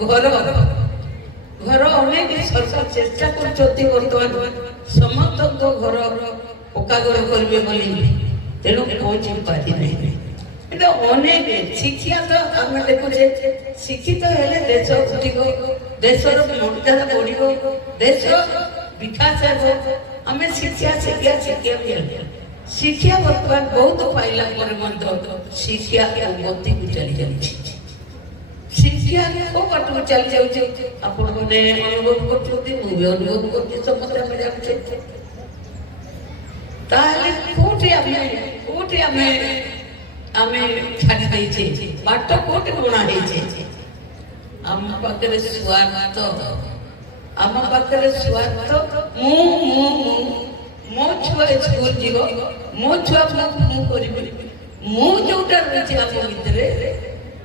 घर घर अनेक सरकार चेष्टा कर बर्तमान समस्त घर पक्का घर करेंगे बोली तेणु पहुंची पारि अनेक शिक्षा तो आम देखुचे शिक्षित हेले देश उठिब देशर मर्यादा बढ़ देश विकास आम शिक्षा शिक्षा शिक्षा शिक्षा बर्तमान बहुत पाइला शिक्षा गति को चली जाऊँ शिक्षा को बाट को चली जाऊँ आपण मैंने अनुभव कर अनुभव कर समस्त जानते कोटे आमे छाड़ी देइछे बाट कोटे बना हेछे आम पाखरे स्वार्थ आम पाखरे स्वार्थ मो छुआ स्कूल जीव मो छुआ मु करिबि मु जोटा रहिछे आम भितरे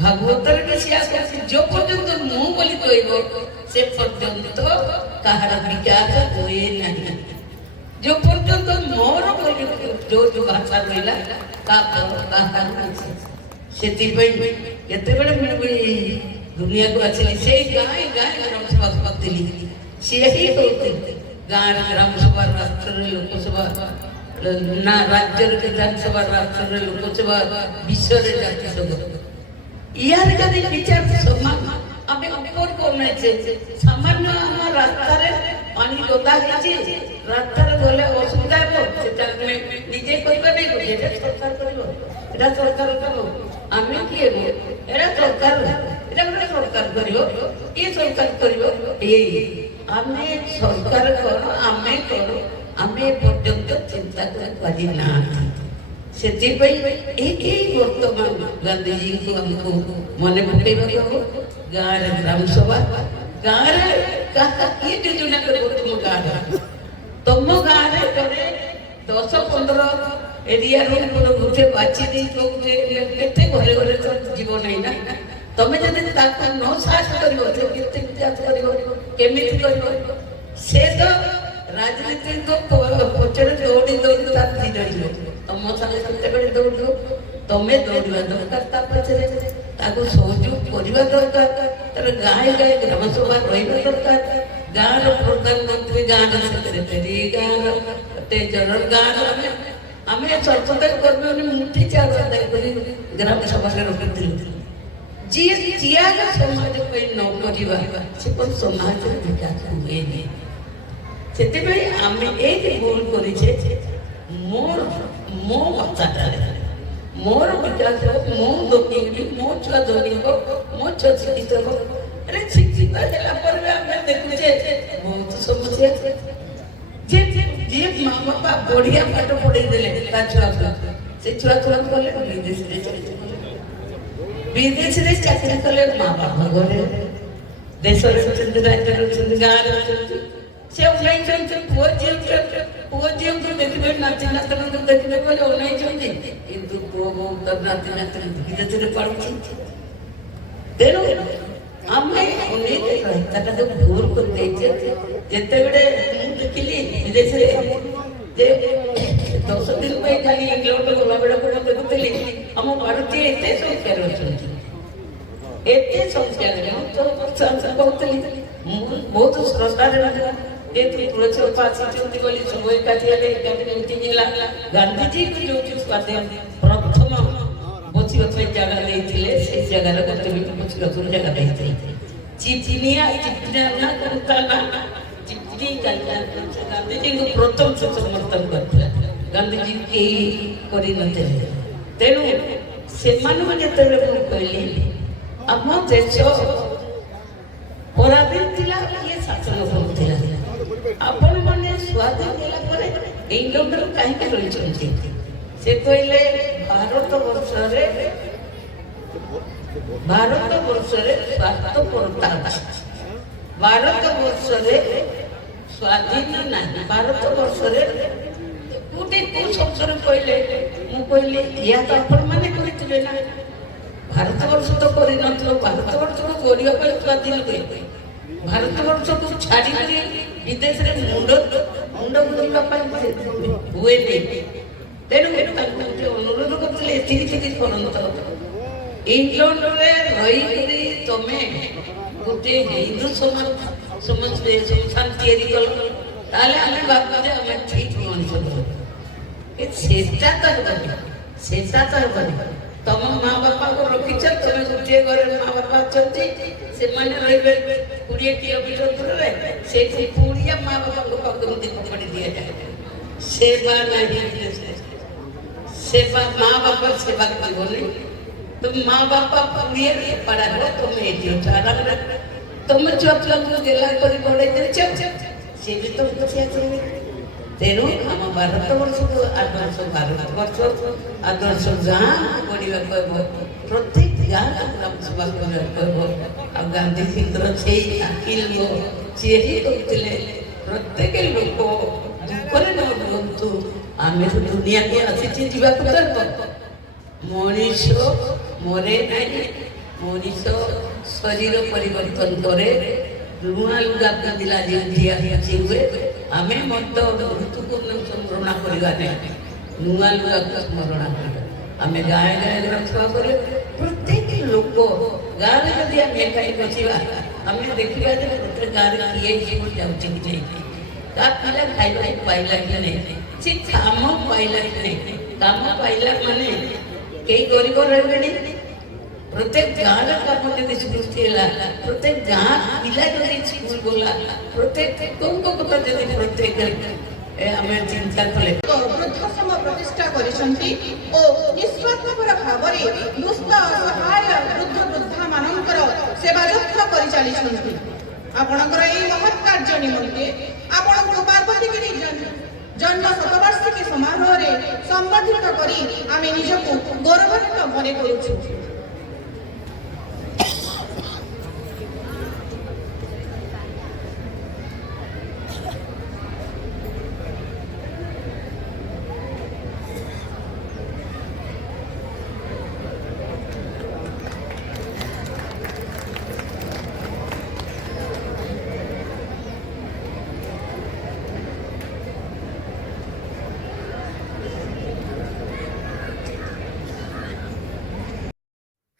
भागवतर के सिया जो पर्यंत मु बोली कहबो से पर्यंत कहार विकास होए नहीं जो पर्यंत मोर जो भाषा रहा दुनिया को आसली से गाय गाय ग्राम सभा पकड़ी सी ही गाँव ग्राम सभा राष्ट्र लोकसभा ना राज्य विधानसभा राष्ट्र लोकसभा विश्व जातिसभा यार जदि विचार समान आम सामान्य आम रास्तार पानी गदा रास्तार गले असुविधा निजे सरकार आम किए सरकार सरकार ये सरकार आम सरकार कौन आम कौन आम पर्यंत चिंता करना से बर्तमान गांधीजी को हमको मन पकड़ा गाँव ग्राम सभा गाँव किए योजना तुम गाँव तुम गाँव 10-15 एरिया गोटे बाछी केते घरे घरे जीव नहीं ना तुम्हें जब न साहस करमी से तो राजनीति पचर दौड़ी दौड़ी धीरे तुम सागे दौड़ तुम्हें दौड़ा दरकार पचर सहयोग करवा दरकार तर गाँव गाँव ग्राम सभा रहा दरकार गाँव प्रधानमंत्री गाँव सेक्रेटरी गाँव जनरल गाँव आम सरपंच कर्मी मुठी चाल आदाय कर ग्राम सभा रखी जी जियाग समाज न कर समाज विकास हुए से आम एक भूल करे मोर मो मताटा मोर विकास मो दोनी मो छुआ दोनी मो छुआ शिक्षित अरे शिक्षित देखुचे बहुत समस्या जे माँ बाप बढ़िया पाठ पढ़े देले छुआ से छुआ छुआ कले विदेश रे चाकरी कले माँ बाप घरे देश राज्य गाँव से पुओ झील को देखिए नाती नाती देखिए किंतु पुओ बहुत नाती नाती धीरे धीरे पढ़ुची तेणु आम अनेक भूल कर जिते देखिली विदेश 10 दिन खाली इंग्लैंड गला बेड़ा देखुली आम भारतीय एत संख्यार एत संख्यार कहती बहुत श्रद्धा तुलसी आसी बोली सब एकाठी गांधीजी को जो स्वाधीन प्रथम बचपन जगह नहीं से जगह बचपन जगह चिठिनिया चिठिना चिठी गांधीजी को प्रथम से समर्थन करता गांधीजी के तेणु से कहली आम देश पराधीन थिला ये शासन करुला आपण माने स्वाधीन होला इंग्लैंड कहीं रही से कहले भारत वर्ष स्वार्थपरता भारत वर्ष स्वाधीन ना भारत वर्ष गोटे को शब्द कहले मुझे या तो आपण मैंने करते ना भारत वर्ष तो कर भारत वर्ष को करने स्वाधीन हुए भारत वर्ष को छाड़ी विदेश में मुंड मुंड बुझापी हुए तेणु अनुरोध करते ଇଂଲଣ୍ଡରେ ରହିକରି ତମେ ଗୋଟେ ହିନ୍ଦୁ ସମାଜ ତିଆରି କଲ, ତାହେଲେ ଆମେ ଭାବୁ ଯେ ଆମେ ଠିକ ମଣିଷ। ସେଟା ତ ହେବନି, ସେଟା ତ ହେବନି। ତମ ମା ବାପାଙ୍କୁ ରଖିଛ, ତମେ ଗୋଟିଏ ଘରେ ମା ବାପା ଅଛନ୍ତି, ସେମାନେ ରହିବେ 20 କିଲୋମିଟର ଦୂରରେ, ସେଇଠି ପୁଣିଆ ମା ବାପାଙ୍କ ପାଖକୁ ପଡ଼ି ଦିଆଯାଏ। ସେବା ନାହିଁ, ସେବା ମା ବାପା ସେବା କରିବନି। तुम माँ बापा पुड़िए पड़ा हो तुम एटी आराम तुम छुआ पिला गेला करी बड़े से भी तो बचिया चाहिए। तेणु आम भारत वर्ष को आदर्श भारत वर्ष आदर्श गाँ बढ़िया कह प्रत्येक गाँ ग्राम सभा कह गांधी सिंह से आखिल सी ही कहते प्रत्येक लोक दुखरे न रुहतु आम दुनिया को आसी जावाक मनीष मरे नहीं, मनीष शरीर परिवर्तन करे, लुणा लुगा पिंधिला जी हुए आम मृत्यु को स्मरणा करवा नहीं, नुआ लुगा को स्मरणा कर आम गाए गाए रक्षा कर प्रत्येक लोक गाँव में जब आम खाई बचा आम देखा गोटे गाँव में किए जाऊँच कि नहीं, क्या पिला खाइबा पाइला कि नहीं, सी काम पाइला कि नहीं, काम पाइला माने कई गरीब रही प्रत्येक गाँव काम जब सृष्टि है प्रत्येक गाँ पिला जब स्कूल गला प्रत्येक कथा जब प्रत्येक आम चिंता कले वृद्धाश्रम प्रतिष्ठा करिसंती ओ निस्वार्थपर भावरे दुष्ट असहाय वृद्ध वृद्धा मानकर सेवा यत्न करि चलिसंती। आपणकर एई महत् कार्य निमंते आपणको पार्वतीगिरी जन्म शतवार्षिकी समारोह संबर्धित करी आमे निजको गौरवान्वित मने करूछु।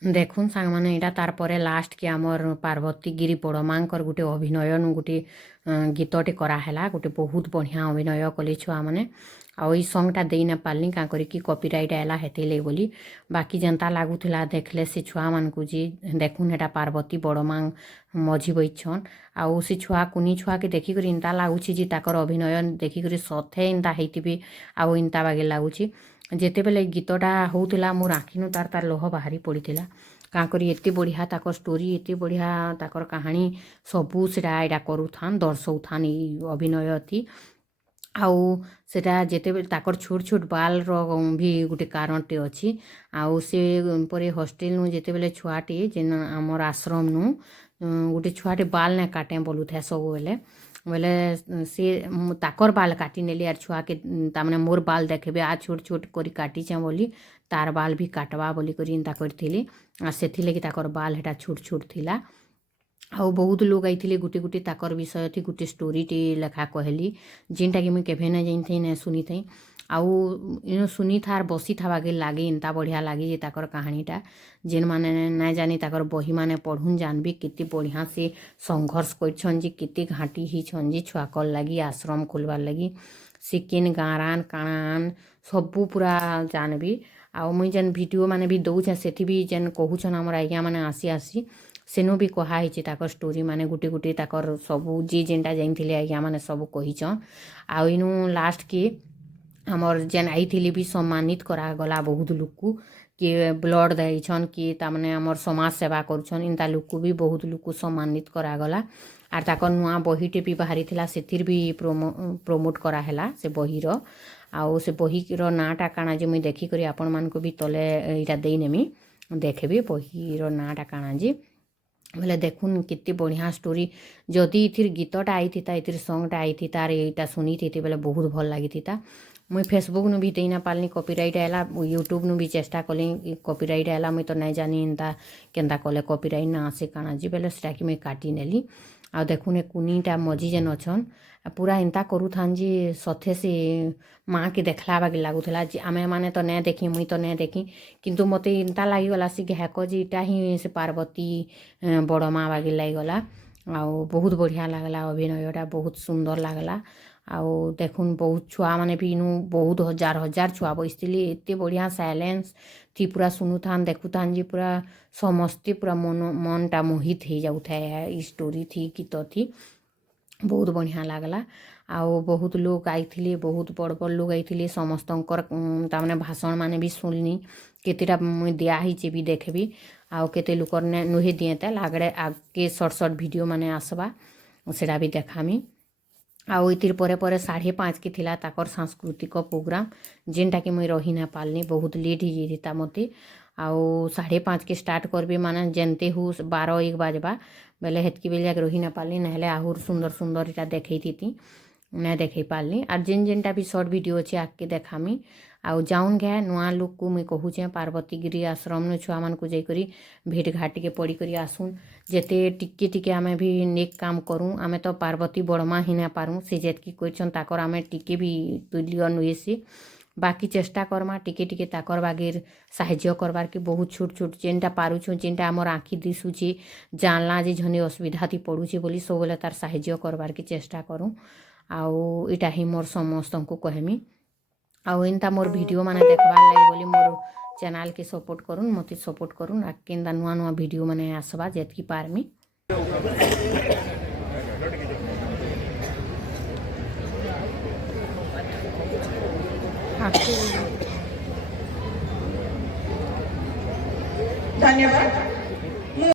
देखुन सांग मैंने यहाँ तार परे लास्ट की आमर पार्वती गिरी बड़मांकर गोटे अभिनय गोटे गीतटे कराला गोटे बहुत बढ़िया अभिनय कले छुआ मैंने आई सॉन्गटा दे ना पारनी क्या करी कॉपीराइट आला हेते बोली बाकी जनता लगुला देखले से छुआ मान को जी देखुन एटा पार्वती बड़मांग मझी बैठन आउ से छुआ कुनी छुआ के देखिक इनता लगुच जी ताकर अभिनय देखिक सथे इनता होती आउ इनता बागे लगुच जेतेबेले गीतटा होउतिला मोर आखिनु तार तार लोह बाहरी पड़ीथिला काँ करी एते बढ़िया ताकर स्टोरी एते बढ़िया ताकर कहानी सबू सेटा एटा करूथान दर्शौथान अभिनय थी आउ सेटा जेतेबेले ताकर छोट छोट बाल रो भी गोटे कारणटे अच्छी आउ से परे हॉस्टेल नु जेतेबेले छुआटे जेन आमर आश्रम नु गोटे छुआटे बाल ना काटे बोलुथा सब बेले बोले सी ताकर बाल काटी नेली आर छुआ के तामने मोर बाल देखेबे आ छोट छोट करी काटीचे बोली तार बाल भी काटवा बोली करी इंता करथिली आ सेथि लगी ताकर बाल हेटा छोट छोट थिला आउ बहुत लोग आईथिले गुटे गुटे ताकर विषय थी गुटे स्टोरीटे लेखा कहली जेनटा कि मुई केभे ना जानी ना सुनी थी आउ इन सुनी थार बसी थाबाके लागे इनता बढ़िया लगे जे ताकर कहानीटा जेन माने ना जानी ताकर बही माने पढ़ुन जानबी केते बढ़िया से संघर्ष करछन जे केते घाटी ही छन जे छुआकल लगी आश्रम खोलबार लगी से केन गारान काणान सबू पूरा जानबी आउ मुई जेन वीडियो माने भी दउछे सेथि भी जेन कहूछन हमर आज्ञा माने आसी आसी सेनु भी कहाई ताकर स्टोरी माने गुटे गुटे ताकर सबू जे जेनटा जानी आज्ञा माने सब कहीछन आउ इनु लास्ट के हमर जेन आई भी सम्मानित करागला बहुत लोक को किए ब्लड देछन किए तामने हमर समाज सेवा करछन इनता लोक को भी बहुत लोक को सम्मानित करागला आर ताकर नुआ बहीटे भी बाहरी थिला सेतिर भी प्रमोट कराहेला से बहीर आउ से बहीर नाटा काଣା जे मुई देखी करी आपण मान को भी तले इटा देई नेमी देखेबे बहीर नाटा काଣା जे बोले देखुन कितनी बढ़िया स्टोरी जदि इथिर गीतटा आई थी इथिर सॉन्गटा आई थी तार यहाँ शुनी थी बोले बहुत भल लगी थी मुई फेसबुक नु भी देई ना पारनी कॉपीराइट आला यूट्यूब नु भी चेष्टा कली कॉपीराइट आला मुई तो नहीं जानी इनता केनता कले कॉपीराइट ना आसे काଣା जी बोले सेटा कि मुई काटी नेली ଆଉ ଦେଖୁନ୍ ଏ କୁନିଟା ମଝି ଯେନ୍ ଅଛନ୍ ପୁରା ଏନ୍ତା କରୁଥାନ୍ ଯେ ସଥେ ସେ ମାଆକେ ଦେଖ୍ଲା ବାଗି ଲାଗୁଥିଲା ଯେ ଆମେମାନେ ତ ନାଇଁ ଦେଖି ମୁଇଁ ତ ନାଇଁ ଦେଖି କିନ୍ତୁ ମୋତେ ଏନ୍ତା ଲାଗିଗଲା ସେ ଘାଏକ ଯେ ଇଟା ହିଁ ସେ ପାର୍ବତୀ ବଡ଼ ମା' ବାଗି ଲାଗିଗଲା ଆଉ ବହୁତ ବଢ଼ିଆ ଲାଗ୍ଲା ଅଭିନୟଟା ବହୁତ ସୁନ୍ଦର ଲାଗ୍ଲା ଆଉ ଦେଖୁନ୍ ବହୁତ ଛୁଆମାନେ ବି ଇନୁ ବହୁତ ହଜାର ହଜାର ଛୁଆ ବସିଥିଲେ ଏତେ ବଢ଼ିଆ ସାଇଲେନ୍ସ ଥି ପୁରା ଶୁନୁଥାନ୍ ଦେଖୁଥାନ୍ ଯେ ପୁରା ସମସ୍ତେ ପୁରା ମନଟା ମୋହିତ ହେଇଯାଉଥାଏ ଇ ଷ୍ଟୋରି ଥି ଗୀତ ଥି ବହୁତ ବଢ଼ିଆ ଲାଗ୍ଲା ଆଉ ବହୁତ ଲୋକ ଆଇଥିଲେ ବହୁତ ବଡ଼ ବଡ଼ ଲୋକ ଆଇଥିଲେ ସମସ୍ତଙ୍କର ତାମାନେ ଭାଷଣ ମାନେ ବି ଶୁଣିଲି କେତେଟା ମୁଇଁ ଦିଆ ହେଇଛି ବି ଦେଖ୍ବି ଆଉ କେତେ ଲୋକର ନୁହେଁ ଦିଏ ତାଲ୍ ଆଗକେ ସର୍ଟ ସର୍ଟ ଭିଡ଼ିଓ ମାନେ ଆସ୍ବା ସେଟା ବି ଦେଖାମି ଆଉ ଇଥିର୍ ପରେ ପରେ 5:30 ଥିଲା ତାକର ସାଂସ୍କୃତିକ ପ୍ରୋଗ୍ରାମ୍ ଯେନ୍ଟାକି ମୁଇଁ ରହି ନା ପାର୍ଲି ବହୁତ ଲେଟ୍ ହେଇଯାଇଥିଲା ମୋତେ ଆଉ 5:30 ଷ୍ଟାର୍ଟ କରବି ମାନେ ଯେନ୍ତେ ହଉ 12-1 ବାଜବା ବେଲେ ହେତ୍କି ବେଲେ ଯାକ ରହି ନା ପାର୍ଲି ନାହେଲେ ଆହୁରି ସୁନ୍ଦର ସୁନ୍ଦର ଇଟା ଦେଖେଇଥିତି ନାଇଁ ଦେଖେଇ ପାର୍ଲି ଆର୍ ଯେନ୍ଟା ବି ସର୍ଟ ଭିଡ଼ିଓ ଅଛି ଆଗ୍କେ ଦେખાମି ଆଉ ଯାଉନ୍ ଘାଏ ନୂଆ ଲୋକ୍କୁ ମୁଇଁ କହୁଛେଁ ପାର୍ବତୀଗିରି ଆଶ୍ରମନୁ ଛୁଆମାନଙ୍କୁ ଯାଇକରି ଭେଟ୍ ଘାଟ୍ ଟିକେ ପଡ଼ିକରି ଆସୁନ୍ ଯେତେ ଟିକେ ଟିକେ ଆମେ ବି ନେକ୍ କାମ୍ କରୁଁ ଆମେ ତ ପାର୍ବତୀ ବଡ଼ମା ହିଁ ନା ପାରୁଁ ସେ ଯେତ୍କି କରିଛନ୍ ତାକର ଆମେ ଟିକେ ବି ତୁଲ୍ୟ ନୁହେଁ ସେ ବାକି ଚେଷ୍ଟା କର୍ମା ଟିକେ ଟିକେ ତାକର ବାଗିର୍ ସାହାଯ୍ୟ କର୍ବାର୍କେ ବହୁତ ଛୋଟ୍ ଛୋଟ୍ ଯେନ୍ଟା ପାରୁଛୁଁ ଯେନ୍ଟା ଆମର୍ ଆଖି ଦିଶୁଛେ ଜାନ୍ଲା ଯେ ଝନେ ଅସୁବିଧା ଥି ପଡ଼ୁଛେ ବୋଲି ସବୁବେଲେ ତାର୍ ସାହାଯ୍ୟ କର୍ବାର୍କେ ଚେଷ୍ଟା କରୁଁ ଆଉ ଇଟା ହିଁ ମୋର୍ ସମସ୍ତଙ୍କୁ କହେମି ଆଉ ଏନ୍ତା ମୋର୍ ଭିଡ଼ିଓ ମାନେ ଦେଖ୍ବାର୍ ଲାଗି ବୋଲି ମୋର୍ ଚ୍ୟାନେଲ୍କେ ସପୋର୍ଟ କରୁନ୍ ମୋତେ ସପୋର୍ଟ କରୁନ୍ ଆଉ କେନ୍ତା ନୂଆ ନୂଆ ଭିଡ଼ିଓ ମାନେ ଆସ୍ବା ଯେତ୍କି ପାର୍ମି धन्यवाद।